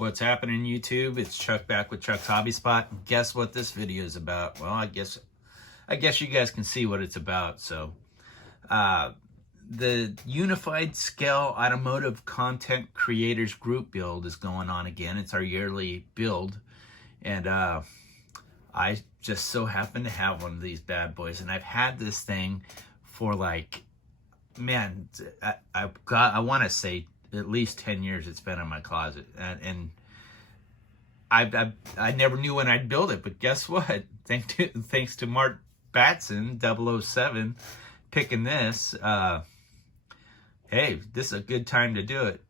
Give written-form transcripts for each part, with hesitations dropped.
What's happening, YouTube? It's Chuck back with Chuck's Hobby Spot. Guess what this video is about? Well, I guess you guys can see what it's about. So, the Unified Scale Automotive Content Creators Group build is going on again. It's our yearly build, and I just so happen to have one of these bad boys, and I've had this thing for like, man, I want to say at least 10 years it's been in my closet, and I never knew when I'd build it, but guess what? Thanks to Mark Batson 007 picking this, hey, this is a good time to do it.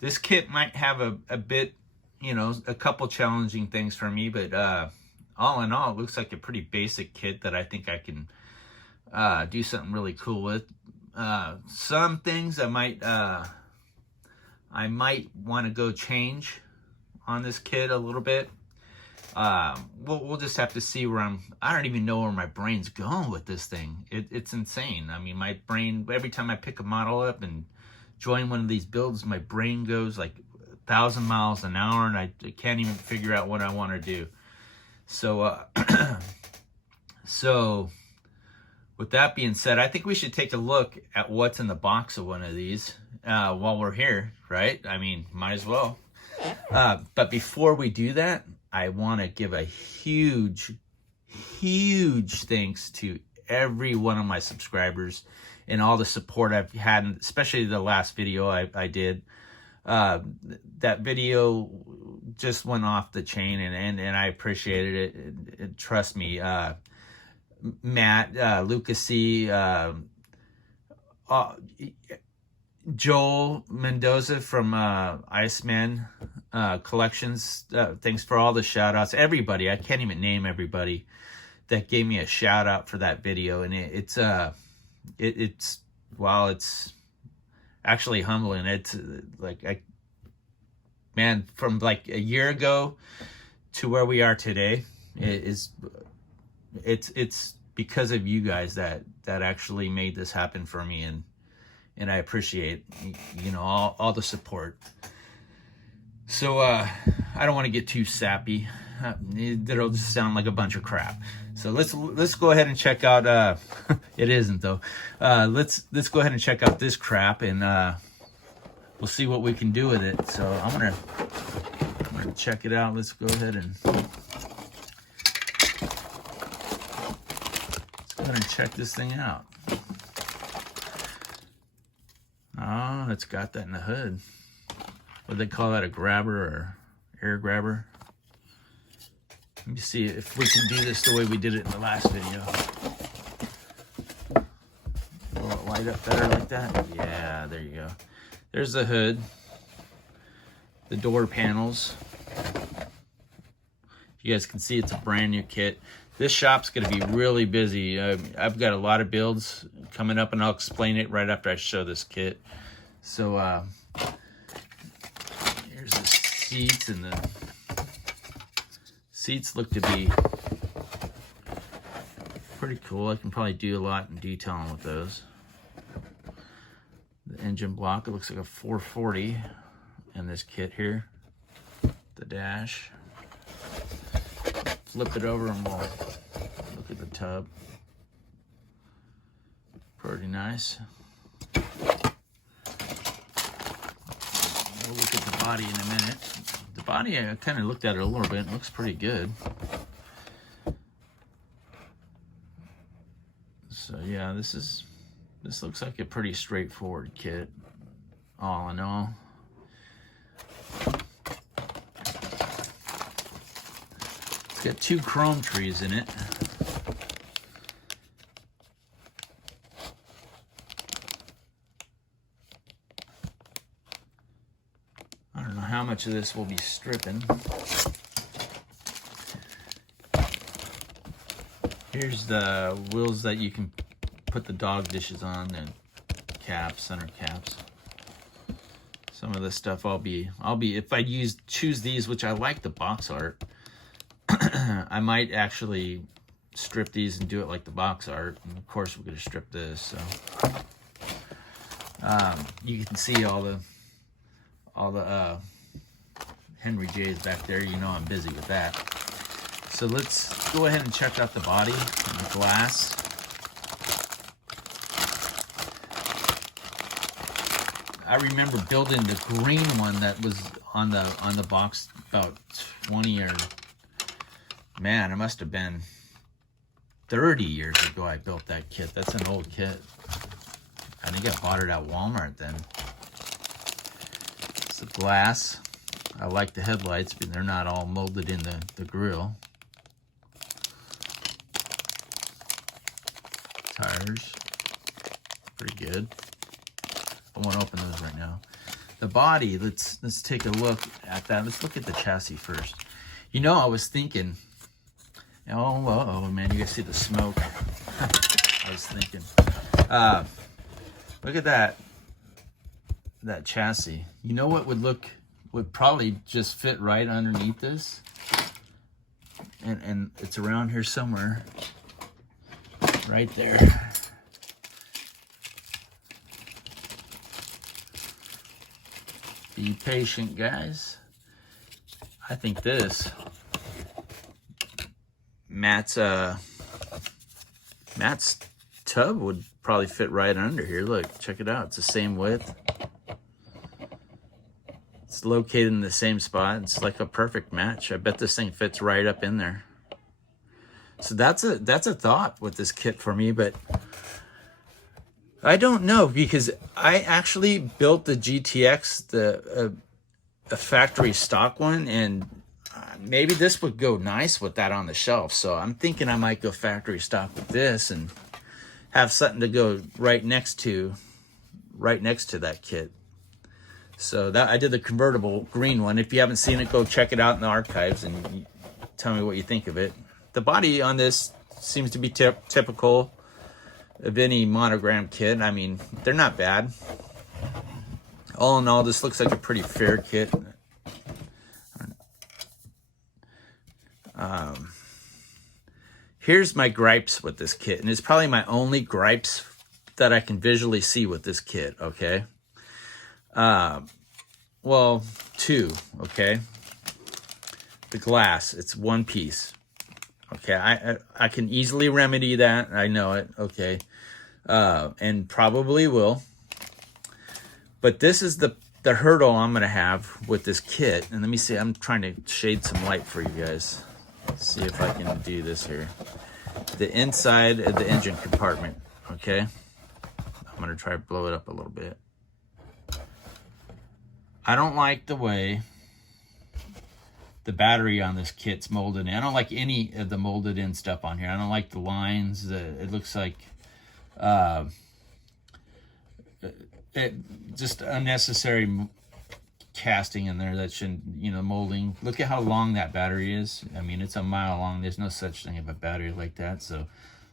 This kit might have a bit, you know, a couple challenging things for me, but all in all, it looks like a pretty basic kit that I think I can do something really cool with. Some things I might want to go change on this kit a little bit. We'll just have to see where I don't even know where my brain's going with this thing. It's insane. I mean, my brain, every time I pick a model up and join one of these builds, my brain goes like 1,000 miles an hour, and I can't even figure out what I want to do. So, so with that being said, I think we should take a look at what's in the box of one of these while we're here, right? I mean, might as well. But before we do that, I want to give a huge thanks to every one of my subscribers and all the support I've had, especially the last video I did. That video just went off the chain, and I appreciated it. Trust me. Matt, Lucas C., Joel Mendoza from Iceman Collections, thanks for all the shout outs. Everybody, I can't even name everybody that gave me a shout out for that video, and it's while it's actually humbling. It's like, man, from like a year ago to where we are today, it's because of you guys that actually made this happen for me, and I appreciate, you know, all the support. So I don't want to get too sappy. It'll just sound like a bunch of crap. So let's go ahead and check out. It isn't though. Let's go ahead and check out this crap, and we'll see what we can do with it. So I'm gonna check it out. Let's go ahead and check this thing out. Oh, it's got that in the hood. What do they call that, a grabber or air grabber? Let me see if we can do this the way we did it in the last video. Will it light up better like that? Yeah, there you go. There's the hood, the door panels. You guys can see it's a brand new kit. This shop's going to be really busy. I've got a lot of builds coming up, and I'll explain it right after I show this kit. So here's the seats, and the seats look to be pretty cool. I can probably do a lot in detailing with those. The engine block, it looks like a 440 in this kit here. The dash. Flip it over and we'll look at the tub. Pretty nice. We'll look at the body in a minute. The body, I kind of looked at it a little bit. It looks pretty good. So yeah, this looks like a pretty straightforward kit, all in all. It's got 2 chrome trees in it. I don't know how much of this will be stripping. Here's the wheels that you can put the dog dishes on, and caps, center caps. Some of this stuff I'll be if I choose these, which I like the box art, I might actually strip these and do it like the box art. And of course, we're going to strip this. So you can see all the Henry J is back there. You know I'm busy with that. So let's go ahead and check out the body and the glass. I remember building the green one that was on the box about 20 or, man, it must have been 30 years ago I built that kit. That's an old kit. I think I bought it at Walmart then. It's the glass. I like the headlights, but they're not all molded in the grill. Tires, pretty good. I won't open those right now. The body, let's take a look at that. Let's look at the chassis first. You know, I was thinking, oh man, you guys see the smoke. I was thinking, look at that chassis. You know what would probably just fit right underneath this? And it's around here somewhere. Right there. Be patient, guys. I think this Matt's tub would probably fit right under here. Look, check it out. It's the same width. It's located in the same spot. It's like a perfect match. I bet this thing fits right up in there. So that's a thought with this kit for me, but I don't know, because I actually built the GTX, a factory stock one, and maybe this would go nice with that on the shelf. So I'm thinking I might go factory stock with this and have something to go right next to that kit. So that I did the convertible green one. If you haven't seen it, go check it out in the archives and tell me what you think of it. The body on this seems to be typical of any monogram kit. I mean, they're not bad. All in all, this looks like a pretty fair kit. Here's my gripes with this kit, and it's probably my only gripes that I can visually see with this kit, okay? Well, two, okay? The glass, it's one piece. Okay, I can easily remedy that. I know it, okay. And probably will. But this is the hurdle I'm going to have with this kit. And let me see, I'm trying to shade some light for you guys. See if I can do this here. The inside of the engine compartment, okay? I'm going to try to blow it up a little bit. I don't like the way the battery on this kit's molded in. I don't like any of the molded in stuff on here. I don't like the lines. It looks like just unnecessary casting in there that shouldn't, molding. Look at how long that battery is. I mean, it's a mile long. There's no such thing of a battery like that. So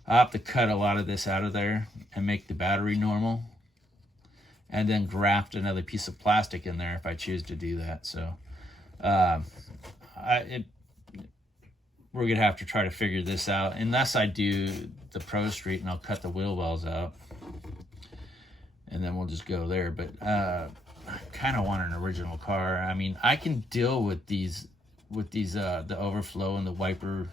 I have to cut a lot of this out of there and make the battery normal, and then graft another piece of plastic in there if I choose to do that. So we're gonna have to try to figure this out, unless I do the Pro Street and I'll cut the wheel wells out, and then we'll just go there. But I kind of want an original car. I mean, I can deal with these the overflow and the wiper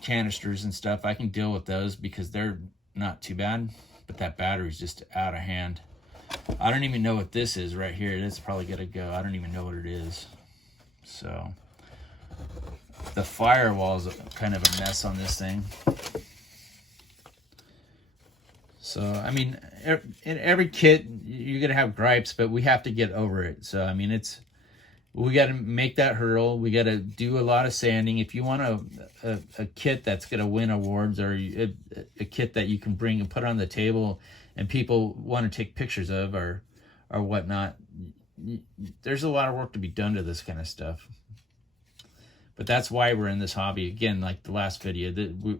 canisters and stuff. I can deal with those because they're not too bad, but that battery's just out of hand. I don't even know what this is right here. It's probably gonna go. I don't even know what it is. So the firewall's kind of a mess on this thing. So I mean, in every kit you're gonna have gripes, but we have to get over it. So I mean, we got to make that hurdle. We got to do a lot of sanding. If you want a kit that's gonna win awards, or a kit that you can bring and put on the table and people want to take pictures of or whatnot, there's a lot of work to be done to this kind of stuff. But that's why we're in this hobby. Again, like the last video,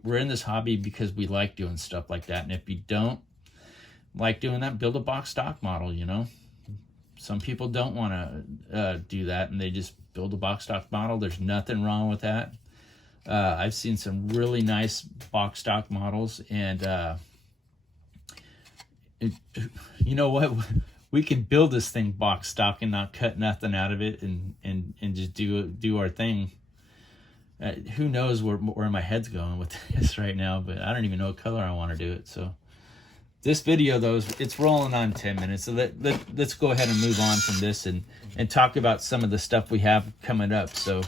we're in this hobby because we like doing stuff like that. And if you don't like doing that, build a box stock model, Some people don't want to do that, and they just build a box stock model. There's nothing wrong with that. I've seen some really nice box stock models, and you know what? we can build this thing box stock and not cut nothing out of it, and just do our thing. Who knows where my head's going with this right now, but I don't even know what color I want to do it. So this video, though, it's rolling on 10 minutes. So let's go ahead and move on from this and talk about some of the stuff we have coming up. So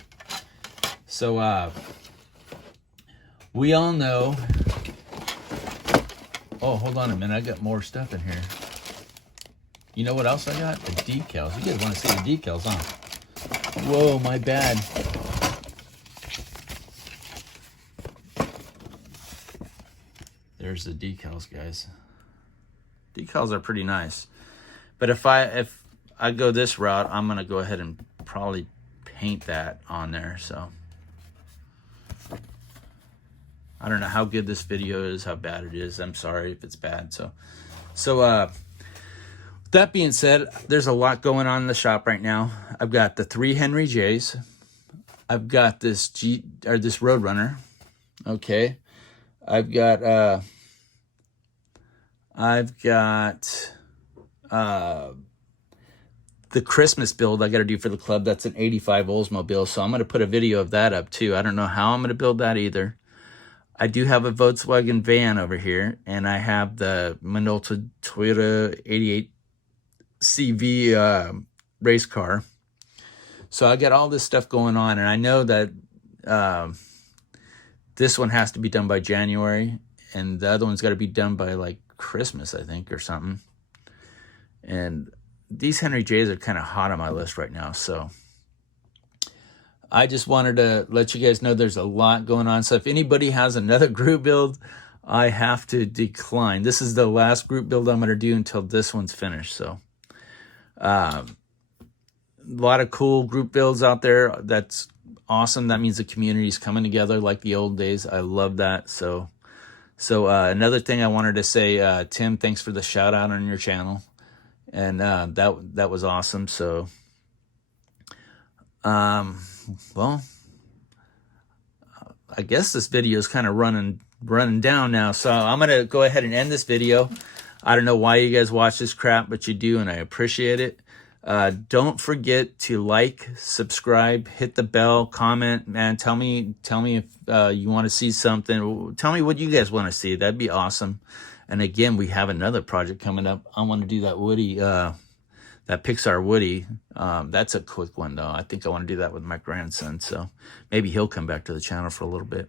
we all know. Oh, hold on a minute. I got more stuff in here. You know what else I got? The decals. You guys want to see the decals, huh? Whoa, my bad. There's the decals, guys. Decals are pretty nice. But if I go this route, I'm going to go ahead and probably paint that on there. So I don't know how good this video is, how bad it is. I'm sorry if it's bad. So that being said, there's a lot going on in the shop right now. I've got the 3 Henry J's. I've got this this Roadrunner. Okay. I've got the Christmas build I got to do for the club. That's an 85 Oldsmobile, so I'm going to put a video of that up too. I don't know how I'm going to build that either. I do have a Volkswagen van over here, and I have the Minolta Toyota 88 CV race car. So I got all this stuff going on, and I know that this one has to be done by January, and the other one's got to be done by like Christmas, I think, or something. And these Henry J's are kind of hot on my list right now, so I just wanted to let you guys know there's a lot going on. So if anybody has another group build, I have to decline. This is the last group build I'm going to do until this one's finished. So a lot of cool group builds out there. That's awesome. That means the community's coming together like the old days. I love that. So another thing I wanted to say, Tim, thanks for the shout out on your channel. And that was awesome. So well, I guess this video is kind of running down now, so I'm gonna go ahead and end this video. I don't know why you guys watch this crap, but you do, and I appreciate it. Don't forget to like, subscribe, hit the bell, comment, man. Tell me if you want to see something. Tell me what you guys want to see. That'd be awesome. And again, we have another project coming up. I want to do that Woody, that Pixar Woody. That's a quick one though. I think I want to do that with my grandson, so maybe he'll come back to the channel for a little bit.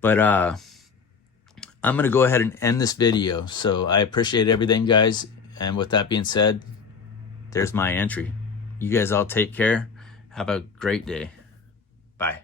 But I'm gonna go ahead and end this video. So I appreciate everything, guys. And with that being said, there's my entry. You guys all take care. Have a great day. Bye.